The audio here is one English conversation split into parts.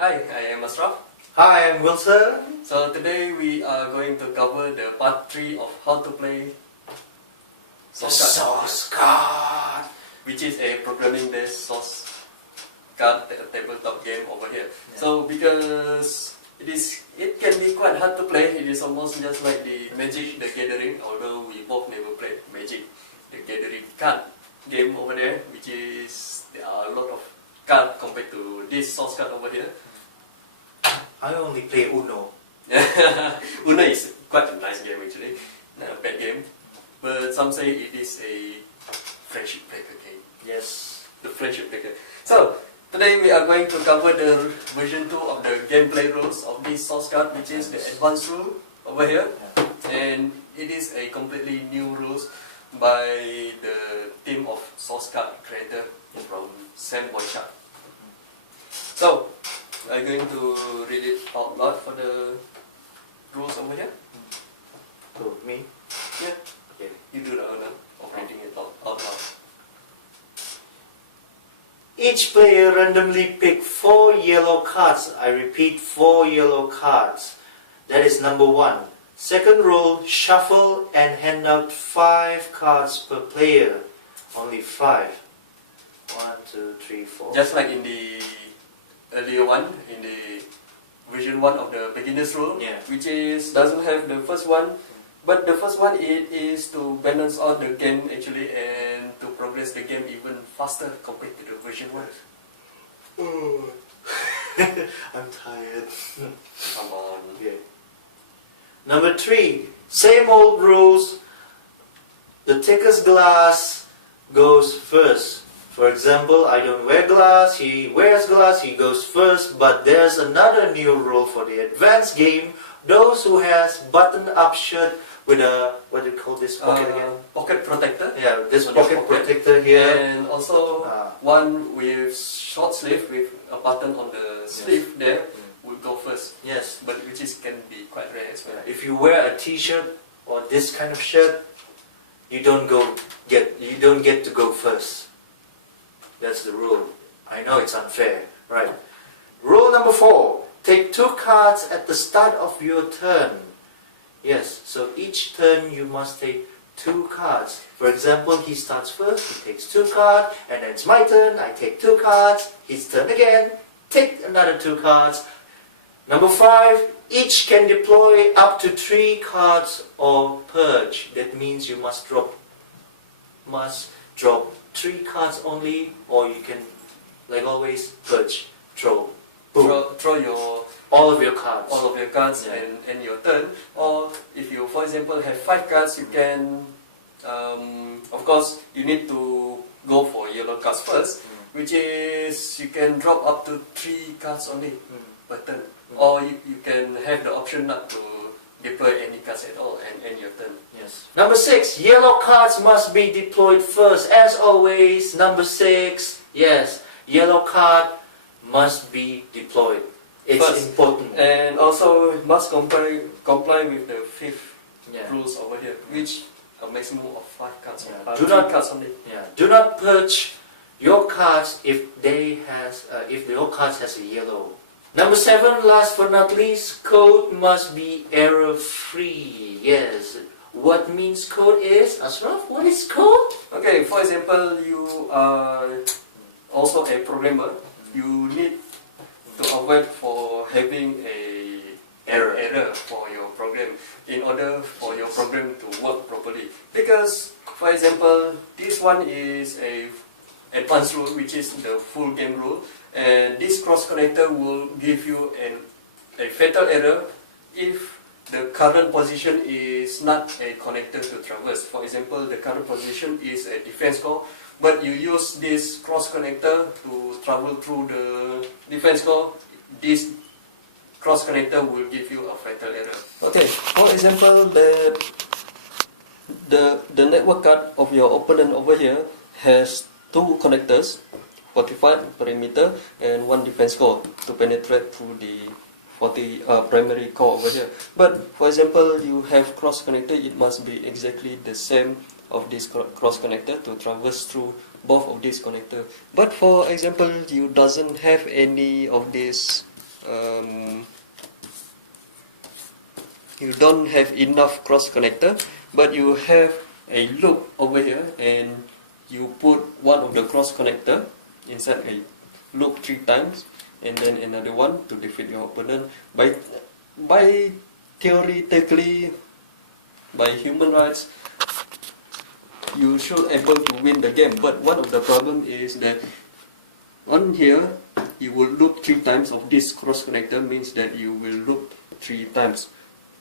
Hi, I am Ashraf. Hi, I'm Wilson. So today we are going to cover the part 3 of how to play Source card, which is a programming-based source card tabletop game over here. Yeah. So because it can be quite hard to play. It is almost just like the Magic the Gathering, although we both never played Magic the Gathering card game over there, which is there are a lot of cards compared to this source card over here. I only play Uno. Uno is quite a nice game actually, not a bad game, but some say it is a friendship breaker game. Yes. The friendship breaker. So today we are going to cover the version 2 of the gameplay rules of this source card, which is the advanced rule over here, and it is a completely new rules by the team of source card creator from Sam Boychuk. So I'm going to read it out loud for the rules over here. To me? Yeah. Okay. You do the honor of reading it out loud. Each player randomly pick 4 yellow cards. I repeat, 4 yellow cards. That is number 1. Second rule, shuffle and hand out 5 cards per player. Only 5. 1, 2, 3, 4. Just like in the earlier one, in the version 1 of the beginner's rule, Yeah. which is doesn't have the first one, but the first one it is to balance out the game actually and to progress the game even faster compared to the version 1. I'm tired. Come on. Okay. Number 3, same old rules. The thickest glass goes first. For example, I don't wear glass, he wears glass, he goes first, but there's another new rule for the advanced game. Those who has button-up shirt with a, what do you call this pocket again? Pocket protector. Yeah, this On pocket your pocket. protector here. And also one with short sleeve with a button on the sleeve there will go first. Yes. But which is can be quite rare as well. If you wear a t-shirt or this kind of shirt, you don't get to go first. That's the rule. I know it's unfair, right? Rule number 4. Take 2 cards at the start of your turn. Yes, so each turn you must take 2 cards. For example, he starts first, he takes 2 cards, and then it's my turn, I take 2 cards, his turn again, take another 2 cards. Number 5, each can deploy up to 3 cards or purge. That means you must drop 3 cards only, or you can, like always, purge, throw, boom. Throw your all of your cards. Yeah. and your turn. Or if you, for example, have 5 cards, you can, of course, you need to go for yellow cards first, which is you can drop up to 3 cards only per turn. Or you can have the option not to deploy any cards at all and end your turn. Yes. Number 6, yellow cards must be deployed first. As always, number 6, yes, yellow card must be deployed. It's first, important. And also must comply with the 5th rules over here, which a maximum of 5 cards. Do not cards only. Yeah. Do not purge your cards if your cards has a yellow. Number 7, last but not least, code must be error-free. Yes. What means code is? Ashraf, what is code? Okay, for example, you are also a programmer. You need to avoid for having an error for your program in order for your program to work properly. Because, for example, this one is a advanced rule, which is the full game rule, and this cross connector will give you a fatal error if the current position is not a connector to traverse. For example, the current position is a defense core, but you use this cross connector to travel through the defense core. This cross connector will give you a fatal error. Okay, for example, the network card of your opponent over here has 2 connectors, 45 perimeter and 1 defense core to penetrate through the primary core over here. But for example, you have cross connector, it must be exactly the same of this cross connector to traverse through both of these connectors. But for example, you doesn't have any of these you don't have enough cross connector, but you have a loop over here, and you put one of the cross connector inside a loop 3 times, and then another one to defeat your opponent. By theoretically, by human rights, you should able to win the game. But one of the problem is that on here you will loop 3 times of this cross connector, means that you will loop 3 times.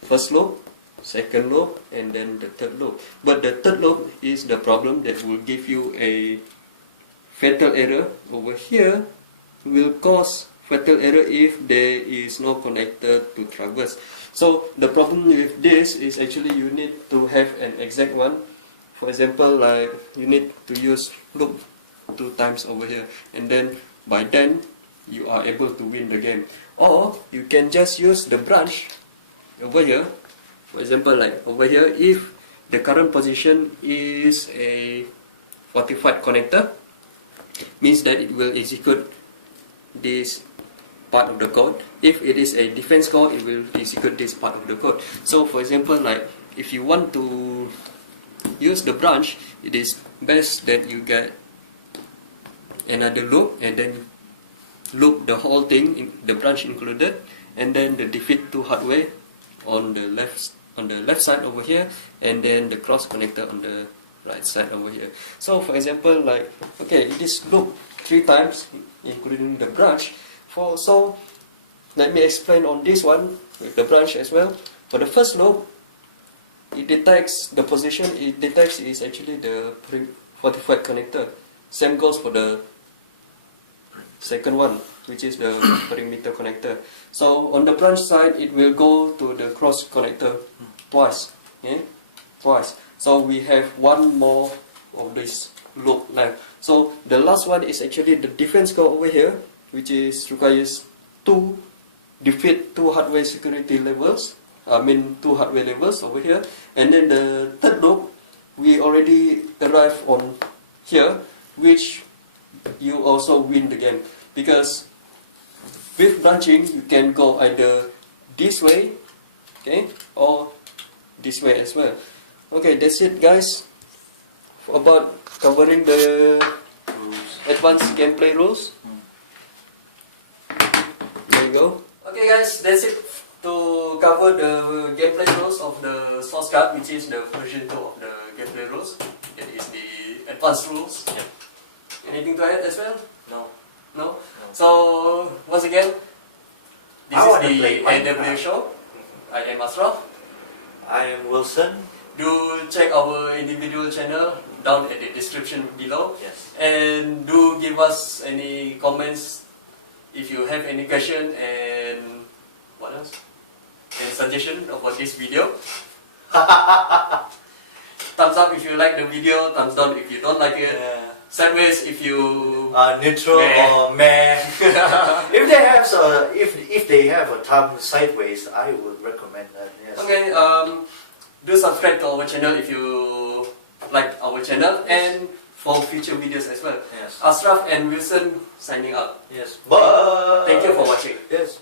First loop, second loop, and then the third loop. But the third loop is the problem that will give you a fatal error over here, will cause fatal error if there is no connector to traverse. So the problem with this is actually you need to have an exact one. For example, like you need to use loop 2 times over here, and then by then you are able to win the game. Or you can just use the branch over here. For example, like over here, if the current position is a fortified connector, means that it will execute this part of the code. If it is a defense code, it will execute this part of the code. So for example, like if you want to use the branch, it is best that you get another loop, and then loop the whole thing, the branch included, and then the defeat to hardware on the left side over here, and then the cross connector on the right side over here. So for example, like okay, it is loop 3 times including the branch. So let me explain on this one with the branch as well. For the first loop, it detects the position it detects is actually the fortified connector. Same goes for the second one, which is the perimeter connector. So on the branch side, it will go to the cross connector twice. Okay? Twice. So we have one more of this loop left. So the last one is actually the defense code over here, which is requires 2 defeat 2 hardware security levels. 2 hardware levels over here. And then the third loop, we already arrived on here, which you also win the game, because with branching you can go either this way, okay, or this way as well. Okay, that's it guys about covering the advanced gameplay rules. There you go. Okay guys, that's it to cover the gameplay rules of the source card, which is the version 2 of the gameplay rules. That is the advanced rules. Yep. Anything to add as well? No. No? So, once again, this is the NW show. I am Ashraf. I am Wilson. Do check our individual channel down at the description below. Yes. And do give us any comments if you have any question, and what else? And suggestion about this video. Thumbs up if you like the video, thumbs down if you don't like it. Yeah. Sideways if you neutral or meh. If they have a thumb sideways, I would recommend that. Yes. Okay, do subscribe to our channel if you like our channel, yes, and for future videos as well. Yes. Ashraf and Wilson signing out. Yes. Bye. Thank you for watching. Yes.